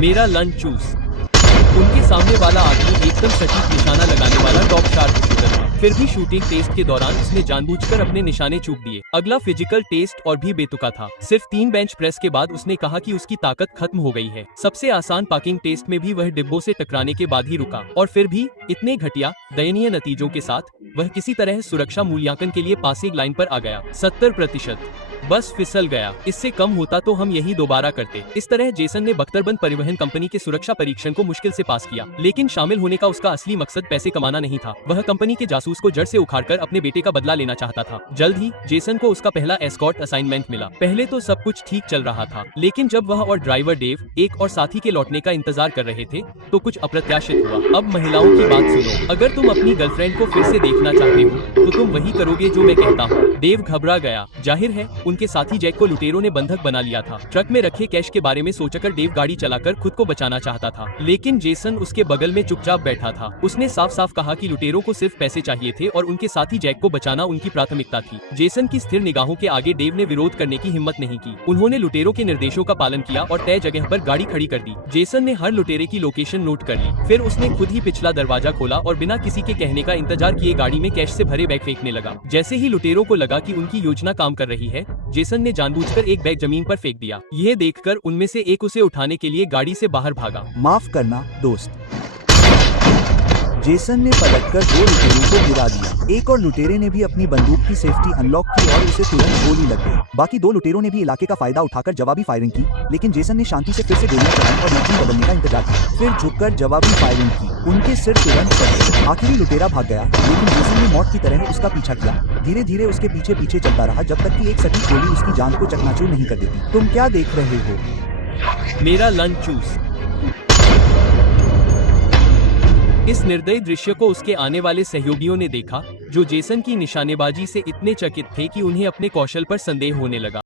मेरा लंच चूस। उनके सामने वाला आदमी एकदम सटीक निशाना लगाने वाला टॉप शार्प शूटर था। फिर भी शूटिंग टेस्ट के दौरान उसने जानबूझकर अपने निशाने चूक दिए। अगला फिजिकल टेस्ट और भी बेतुका था। सिर्फ 3 बेंच प्रेस के बाद उसने कहा कि उसकी ताकत खत्म हो गई है। सबसे आसान पार्किंग टेस्ट में भी वह डिब्बों से टकराने के बाद ही रुका, और फिर भी इतने घटिया दयनीय नतीजों के साथ वह किसी तरह सुरक्षा मूल्यांकन के लिए पासिंग लाइन पर आ गया। 70%। बस फिसल गया। इससे कम होता तो हम यही दोबारा करते। इस तरह जेसन ने बख्तरबंद परिवहन कंपनी के सुरक्षा परीक्षण को मुश्किल से पास किया, लेकिन शामिल होने का उसका असली मकसद पैसे कमाना नहीं था। वह कंपनी के जासूस को जड़ से उखाड़कर अपने बेटे का बदला लेना चाहता था। जल्द ही जेसन को उसका पहला एस्कॉर्ट असाइनमेंट मिला। पहले तो सब कुछ ठीक चल रहा था, लेकिन जब वह और ड्राइवर डेव एक और साथी के लौटने का इंतजार कर रहे थे तो कुछ अप्रत्याशित हुआ। अब महिलाओं की बात सुनो। अगर तुम अपनी गर्लफ्रेंड को फिर से देखना चाहते हो तो तुम वही करोगे जो मैं कहता हूँ। डेव घबरा गया। जाहिर है उनके साथी जैक को लुटेरों ने बंधक बना लिया था। ट्रक में रखे कैश के बारे में सोचकर डेव गाड़ी चलाकर खुद को बचाना चाहता था, लेकिन जेसन उसके बगल में चुपचाप बैठा था। उसने साफ साफ कहा कि लुटेरों को सिर्फ पैसे चाहिए थे और उनके साथी जैक को बचाना उनकी प्राथमिकता थी। जेसन की स्थिर निगाहों के आगे डेव ने विरोध करने की हिम्मत नहीं की। उन्होंने लुटेरों के निर्देशों का पालन किया और तय जगह पर गाड़ी खड़ी कर दी। जेसन ने हर लुटेरे की लोकेशन नोट कर ली। फिर उसने खुद ही पिछला दरवाजा खोला और बिना किसी के कहने का इंतजार किए गाड़ी में कैश से भरे बैग फेंकने लगा। जैसे ही लुटेरों को लगा कि उनकी योजना काम कर रही है, जेसन ने जानबूझकर एक बैग जमीन पर फेंक दिया। यह देखकर उनमें से एक उसे उठाने के लिए गाड़ी से बाहर भागा। माफ करना दोस्त। जेसन ने पलटकर 2 लुटेरों को गिरा दिया। एक और लुटेरे ने भी अपनी बंदूक की सेफ्टी अनलॉक की और उसे तुरंत गोली लग गई। बाकी 2 लुटेरों ने भी इलाके का फायदा उठाकर जवाबी फायरिंग की, लेकिन जेसन ने शांति से फिर से गोलियां चलाई और मशीन बदलने का इंतजार किया। फिर झुककर जवाबी फायरिंग की। उनके सिर तुरंत फटे। आखिरी लुटेरा भाग गया, लेकिन जेसन ने मौत की तरह उसका पीछा किया। धीरे धीरे उसके पीछे पीछे चलता रहा जब तक कि एक सटीक गोली उसकी जान को चकनाचूर नहीं कर देती। तुम क्या देख रहे हो? मेरा लंच चूस। इस निर्दयी दृश्य को उसके आने वाले सहयोगियों ने देखा, जो जेसन की निशानेबाजी से इतने चकित थे कि उन्हें अपने कौशल पर संदेह होने लगा।